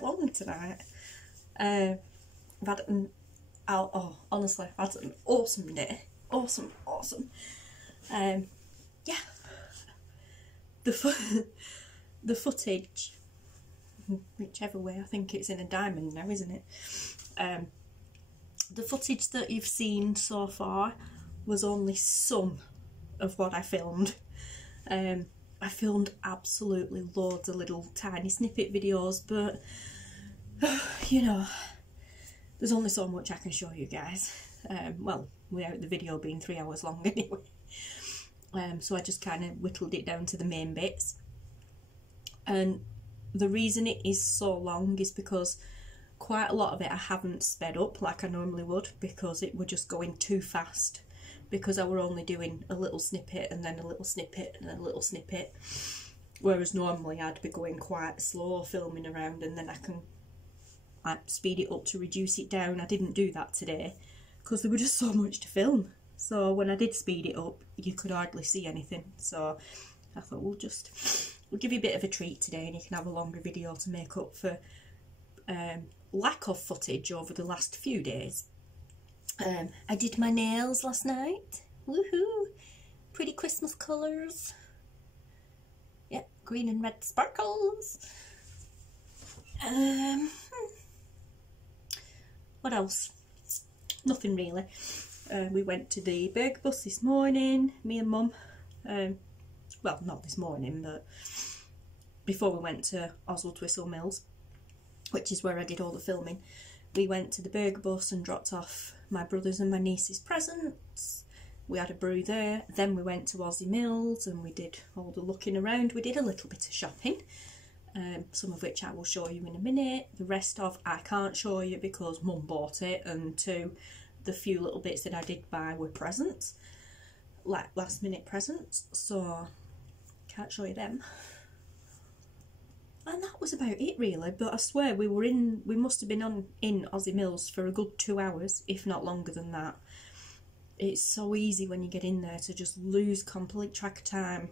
quite long tonight. I've had honestly, I've had an awesome day. Awesome. Yeah. The footage, whichever way, I think it's in a diamond now, isn't it? The footage that you've seen so far was only some of what I filmed. I filmed absolutely loads of little tiny snippet videos, but you know, there's only so much I can show you guys. Well, without the video being 3 hours long anyway. So I just kind of whittled it down to the main bits. And the reason it is so long is because quite a lot of it I haven't sped up like I normally would, because it were just going too fast, because I were only doing a little snippet and then a little snippet and then a little snippet, whereas normally I'd be going quite slow filming around, and then I can speed it up to reduce it down. I didn't do that today because there was just so much to film, so when I did speed it up you could hardly see anything. So I thought we'll give you a bit of a treat today, and you can have a longer video to make up for lack of footage over the last few days. I did my nails last night. Woohoo! Pretty Christmas colours. Yep, green and red sparkles. What else? Nothing really. We went to the burger bus this morning, me and Mum. Well, not this morning, but before we went to Oswaldtwistle Mills, which is where I did all the filming. We went to the burger bus and dropped off my brother's and my niece's presents. We had a brew there. Then we went to Aussie Mills and we did all the looking around. We did a little bit of shopping, some of which I will show you in a minute. The rest of I can't show you because Mum bought it, and two, the few little bits that I did buy were presents, like last minute presents, so can't show you them. And that was about it really, but I swear we must have been in Aussie Mills for a good 2 hours, if not longer than that. It's so easy when you get in there to just lose complete track of time,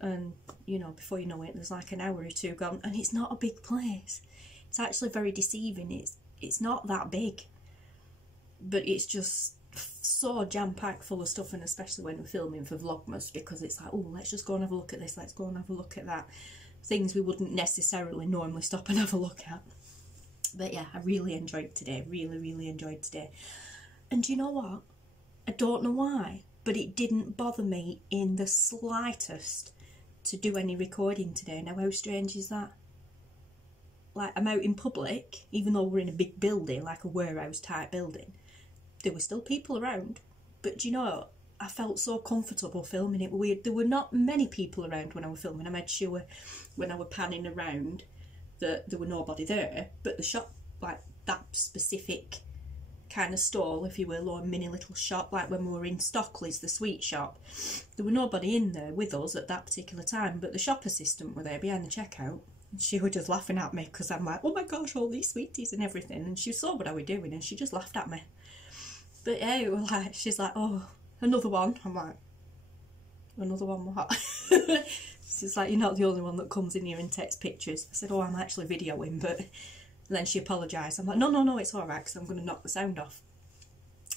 and you know, before you know it there's like an hour or two gone, and it's not a big place. It's actually very deceiving. It's not that big, but it's just so jam-packed full of stuff, and especially when we're filming for Vlogmas, because it's like, oh, let's just go and have a look at this, let's go and have a look at that. Things we wouldn't necessarily normally stop and have a look at. But yeah, I really enjoyed today, really enjoyed today. And do you know what? I don't know why, but it didn't bother me in the slightest to do any recording today. Now, how strange is that? Like, I'm out in public, even though we're in a big building, like a warehouse type building. There were still people around, but do you know, I felt so comfortable filming. It weird. There were not many people around when I was filming. I made sure when I was panning around that there were nobody there, but the shop, like that specific kind of stall, if you will, or mini little shop, like when we were in Stockley's, the sweet shop, there were nobody in there with us at that particular time, but the shop assistant were there behind the checkout. She was just laughing at me because I'm like, oh my gosh, all these sweeties and everything, and she saw what I was doing and she just laughed at me. But yeah, it was like, she's like, oh, another one. I'm like, another one what? She's like, you're not the only one that comes in here and takes pictures. I said, oh, I'm actually videoing, but... And then she apologised. I'm like, no, it's alright, because I'm going to knock the sound off.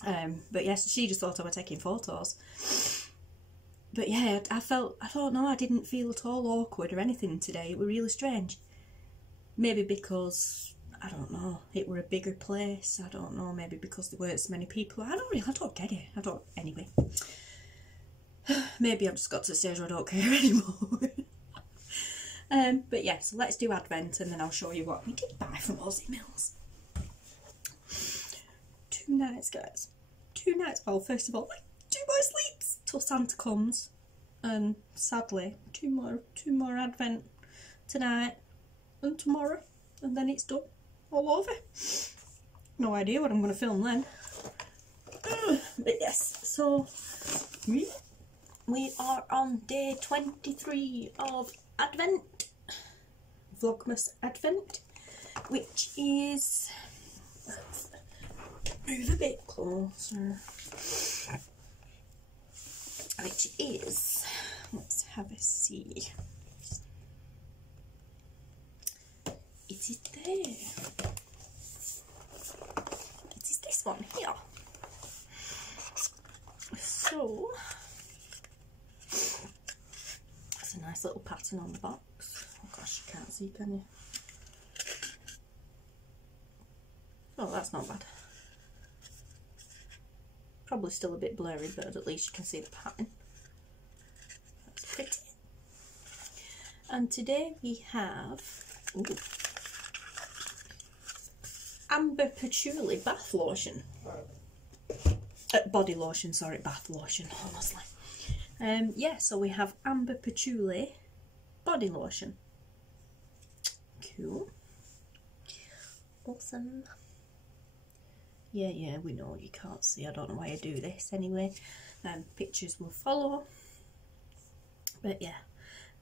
But yes, she just thought I was taking photos. But yeah, I don't know, I didn't feel at all awkward or anything today. It was really strange. Maybe because, I don't know, it were a bigger place. I don't know, maybe because there weren't so many people. I don't get it. Anyway. Maybe I've just got to the stage where I don't care anymore. But yeah, so let's do Advent and then I'll show you what we did buy from Aussie Mills. 2 nights, guys. 2 nights. Well, first of all, 2 more sleeps till Santa comes. And sadly, 2 more Advent tonight and tomorrow. And then it's done. All over. No idea what I'm going to film then. But yes, so we are on day 23 of Advent. Vlogmas Advent, which is, let's move a bit closer, which is, let's have a see, it is there. It is this one here. So that's a nice little pattern on the box. Oh gosh, you can't see, can you? Oh, that's not bad. Probably still a bit blurry, but at least you can see the pattern. That's pretty. And today we have amber patchouli bath lotion. Body lotion, sorry, bath lotion, honestly. Yeah, so we have amber patchouli body lotion. Cool. Awesome. Yeah, we know you can't see. I don't know why I do this anyway. Pictures will follow. But yeah,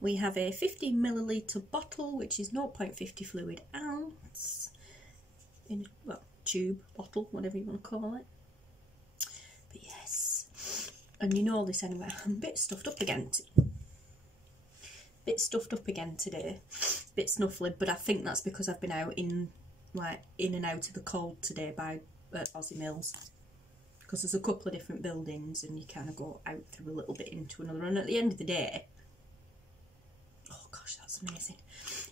we have a 50ml bottle, which is 0.50 fluid ounce. In, well, tube, bottle, whatever you want to call it. But yes, and you know this anyway, I'm a bit stuffed up again. Today. Bit snuffly, but I think that's because I've been out in and out of the cold today by Oswaldtwistle Mills, because there's a couple of different buildings and you kind of go out through a little bit into another, and at the end of the day, oh gosh, that's amazing.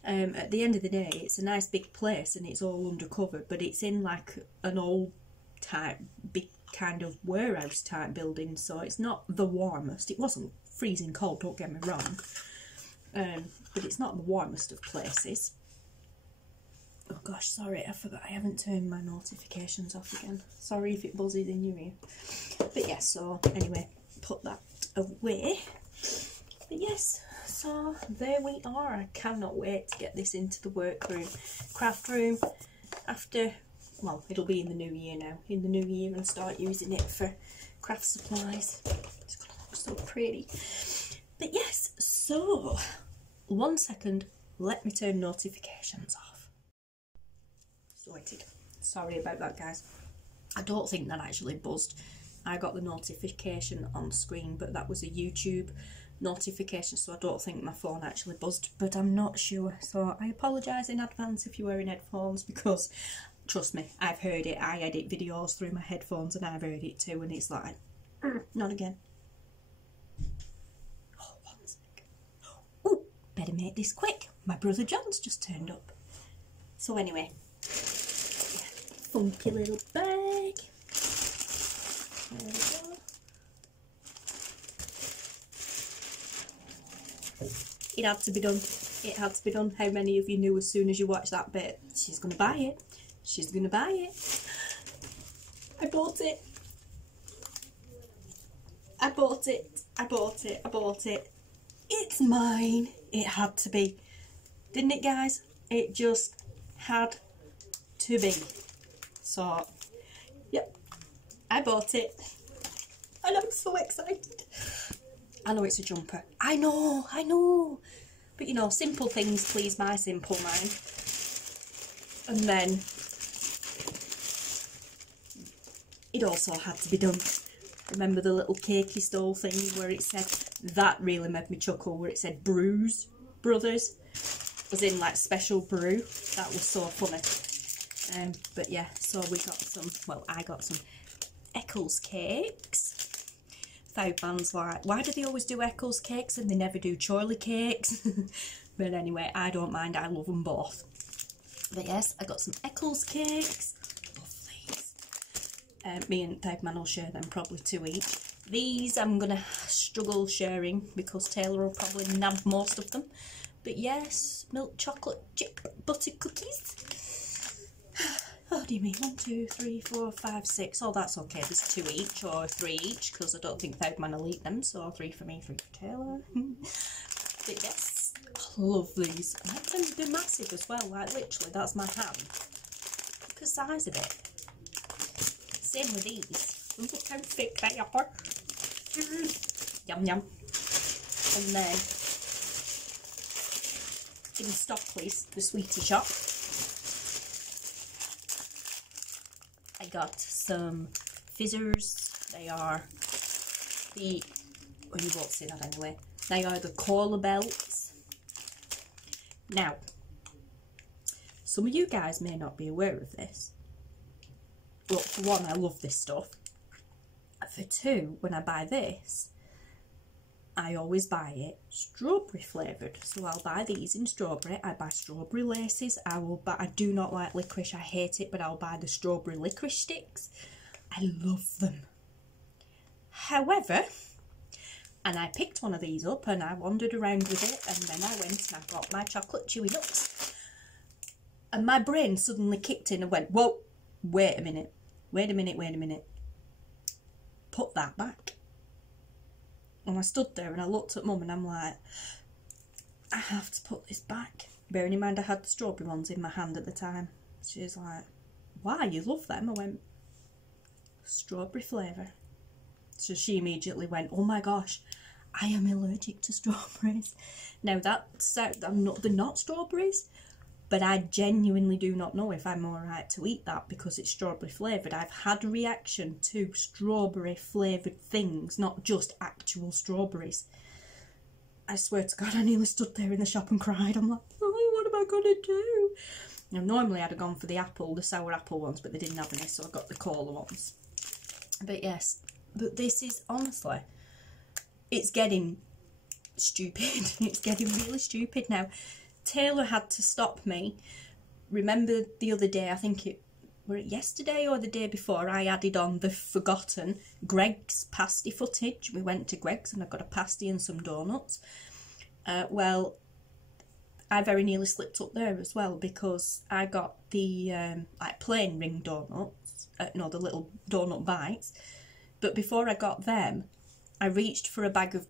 At the end of the day, it's a nice big place and it's all undercover, but it's in like an old type big kind of warehouse type building, so it's not the warmest. It wasn't freezing cold, don't get me wrong, but it's not the warmest of places. Oh gosh, sorry, I forgot I haven't turned my notifications off again. Sorry if it buzzes in your ear. But yes, so anyway, put that away. But yes, so there we are. I cannot wait to get this into the workroom, craft room, after, well, it'll be in the new year now, in the new year, and start using it for craft supplies. It's gonna look so pretty. But yes, so 1 second, let me turn notifications off. Sorted. Sorry about that, guys. I don't think that actually buzzed. I got the notification on screen, but that was a YouTube notification, so I don't think my phone actually buzzed, but I'm not sure. So I apologise in advance if you're wearing headphones, because trust me, I've heard it. I edit videos through my headphones and I've heard it too, and it's like, not again. Oh, 1 sec. Oh, better make this quick. My brother John's just turned up. So anyway, funky little bag. There we go. It had to be done. It had to be done. How many of you knew as soon as you watched that bit, she's going to buy it? She's going to buy it. I bought it. I bought it. I bought it. I bought it. It's mine. It had to be. Didn't it, guys? It just had to be. So, yep, I bought it, and I'm so excited. I know it's a jumper. I know, but you know, simple things please my simple mind. And then it also had to be done. Remember the little cake he stole thing where it said, that really made me chuckle, where it said Brews Brothers, as in like special brew. That was so funny. But yeah, so we got some, well, I got some Eccles cakes. Man's like, why do they always do Eccles cakes and they never do Chorley cakes? But anyway, I don't mind, I love them both. But yes, I got some Eccles cakes. Love these. Me and Man will share them, probably 2 each. These I'm going to struggle sharing because Taylor will probably nab most of them. But yes, milk chocolate chip butter cookies. Oh, do you mean 1, 2, 3, 4, 5, 6? Oh, that's okay. There's 2 each or 3 each because I don't think Man will eat them. So 3 for me, 3 for Taylor. But yes, I love these. And they tend to be massive as well. Like literally, that's my hand. Look at the size of it. Same with these. Look how thick they are. Yum yum. And then in stock, please, the sweetie shop. I got some fizzers. They are the, well, you won't see that anyway. They are the cola belts. Now, some of you guys may not be aware of this. Well, for one, I love this stuff. For two, when I buy this, I always buy it strawberry flavoured. So I'll buy these in strawberry. I buy strawberry laces. I do not like licorice. I hate it, but I'll buy the strawberry licorice sticks. I love them. However, and I picked one of these up and I wandered around with it, and then I went and I got my chocolate chewy nuts. And my brain suddenly kicked in and went, whoa, wait a minute. Put that back. And I stood there and I looked at Mum and I'm like, I have to put this back. Bearing in mind I had the strawberry ones in my hand at the time. She's like, why, you love them? I went, strawberry flavour. So she immediately went, oh my gosh, I am allergic to strawberries. Now they're not strawberries, but I genuinely do not know if I'm alright to eat that because it's strawberry flavoured. I've had a reaction to strawberry flavoured things, not just actual strawberries. I swear to God, I nearly stood there in the shop and cried. I'm like, oh, what am I going to do? Now, normally I'd have gone for the sour apple ones, but they didn't have any, so I got the cola ones. But yes, but this is, honestly, it's getting stupid. It's getting really stupid now. Taylor had to stop me. Remember the other day, I think were it yesterday or the day before, I added on the forgotten Greg's pasty footage. We went to Greg's and I got a pasty and some donuts. Well, I very nearly slipped up there as well because I got the like plain ring donuts, the little donut bites. But before I got them, I reached for a bag of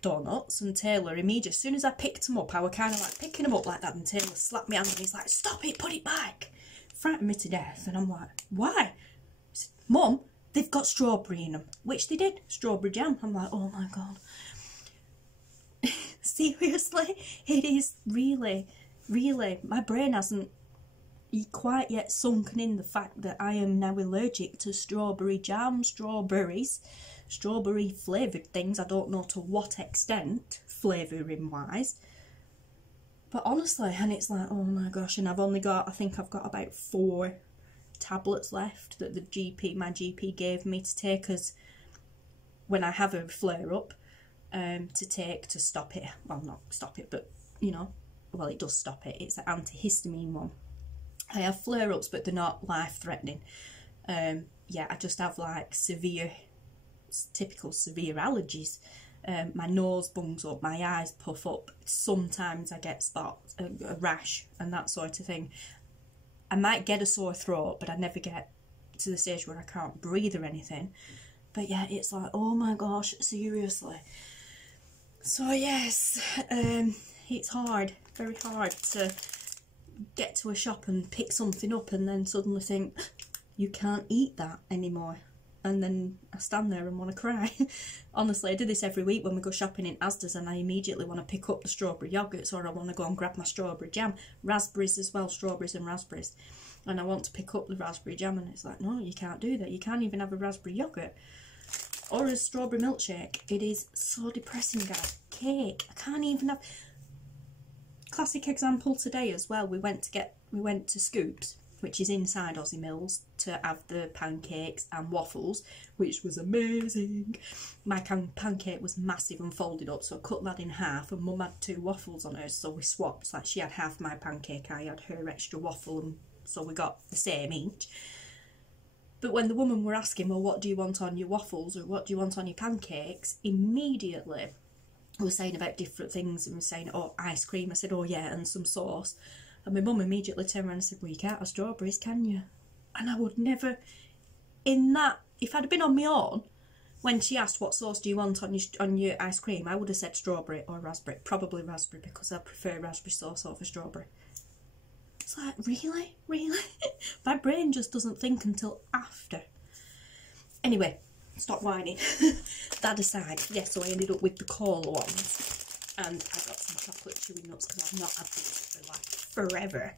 donuts, and Taylor immediately, as soon as I picked them up, I was kind of like picking them up like that, and Taylor slapped me hand and he's like, stop it, put it back. Frightened me to death. And I'm like, why? He said, Mum, they've got strawberry in them, which they did, strawberry jam. I'm like, oh my God. Seriously, it is really, my brain hasn't quite yet sunken in the fact that I am now allergic to strawberry jam, strawberries, strawberry flavoured things. I don't know to what extent, flavouring wise. But honestly, and it's like, oh my gosh, and I think I've got about 4 tablets left that my GP gave me to take as when I have a flare up, to take to stop it. Well, not stop it, but well, it does stop it. It's the antihistamine one. I have flare-ups, but they're not life-threatening. Yeah, I just have like typical severe allergies. My nose bungs up, my eyes puff up. Sometimes I get spots, a rash, and that sort of thing. I might get a sore throat, but I never get to the stage where I can't breathe or anything. But yeah, it's like, oh my gosh, seriously. So yes, it's hard, very hard to get to a shop and pick something up and then suddenly think, you can't eat that anymore. And then I stand there and want to cry. Honestly, I do this every week when we go shopping in Asda's, and I immediately want to pick up the strawberry yoghurts, or I want to go and grab my strawberry jam. Raspberries as well, strawberries and raspberries. And I want to pick up the raspberry jam, and it's like, no, you can't do that. You can't even have a raspberry yoghurt or a strawberry milkshake. It is so depressing, guys. Cake, I can't even have. Classic example today as well. We went to Scoops, which is inside Aussie Mills, to have the pancakes and waffles, which was amazing. My pancake was massive and folded up, so I cut that in half, and Mum had 2 waffles on hers, so we swapped. Like, she had half my pancake, I had her extra waffle, and so we got the same each. But when the woman were asking, well, what do you want on your waffles, or what do you want on your pancakes, immediately we were saying about different things, and we were saying, oh, ice cream. I said, oh yeah, and some sauce. And my mum immediately turned around and said, well, you can't have strawberries, can you? And I would never, if I'd have been on my own, when she asked what sauce do you want on your ice cream, I would have said strawberry or raspberry. Probably raspberry, because I prefer raspberry sauce over strawberry. It's like, really? My brain just doesn't think until after. Anyway, stop whining. That aside, yeah, so I ended up with the cola ones, and I got some chocolate chewy nuts because I've not had these for like forever.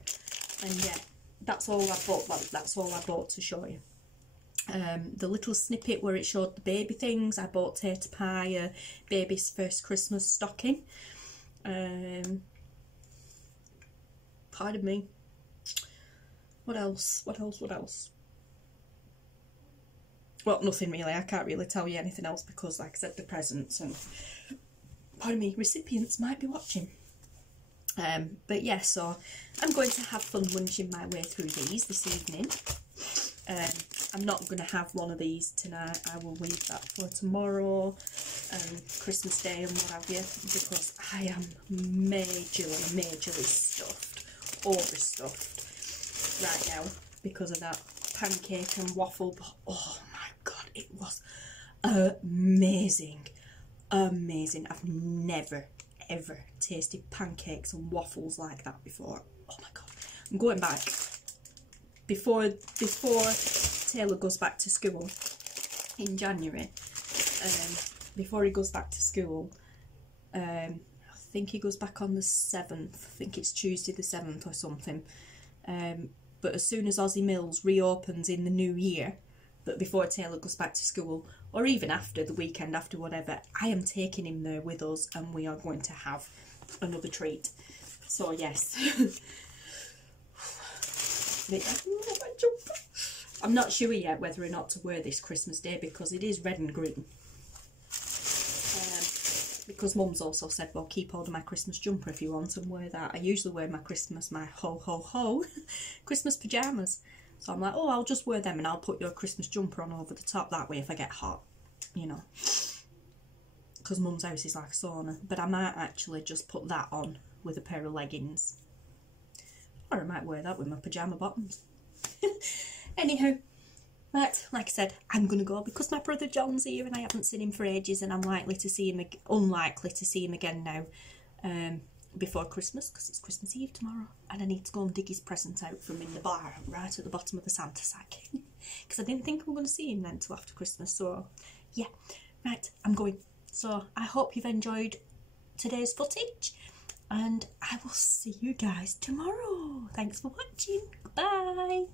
And yeah, that's all I bought. Well, that's all I bought to show you. The little snippet where it showed the baby things, I bought Tater Pie, baby's first Christmas stocking. Pardon me. What else? What else? What else? Well, nothing really. I can't really tell you anything else because, like I said, the presents and, pardon me, recipients might be watching. But yeah, so I'm going to have fun munching my way through these this evening. I'm not going to have one of these tonight. I will leave that for tomorrow and Christmas Day and what have you, because I am majorly stuffed, overstuffed right now because of that pancake and waffle. But oh my god, it was amazing. Amazing. I've never ever tasted pancakes and waffles like that before. Oh my god. I'm going back before Taylor goes back to school in January. Before he goes back to school, I think he goes back on the 7th. I think it's Tuesday the 7th or something. But as soon as Aussie Mills reopens in the new year, but before Taylor goes back to school, or even after the weekend, after whatever, I am taking him there with us and we are going to have another treat. So yes. I'm not sure yet whether or not to wear this Christmas Day because it is red and green. Because Mum's also said, well, keep hold of my Christmas jumper if you want and wear that. I usually wear my ho ho ho Christmas pyjamas. So I'm like, oh, I'll just wear them and I'll put your Christmas jumper on over the top. That way if I get hot, you know. Because Mum's house is like a sauna. But I might actually just put that on with a pair of leggings. Or I might wear that with my pyjama bottoms. Anywho, right, like I said, I'm going to go because my brother John's here and I haven't seen him for ages and I'm unlikely to see him again now before Christmas because it's Christmas Eve tomorrow and I need to go and dig his present out from in the bar right at the bottom of the Santa sack because I didn't think we were going to see him then until after Christmas. So yeah, right, I'm going. So I hope you've enjoyed today's footage and I will see you guys tomorrow. Thanks for watching. Bye.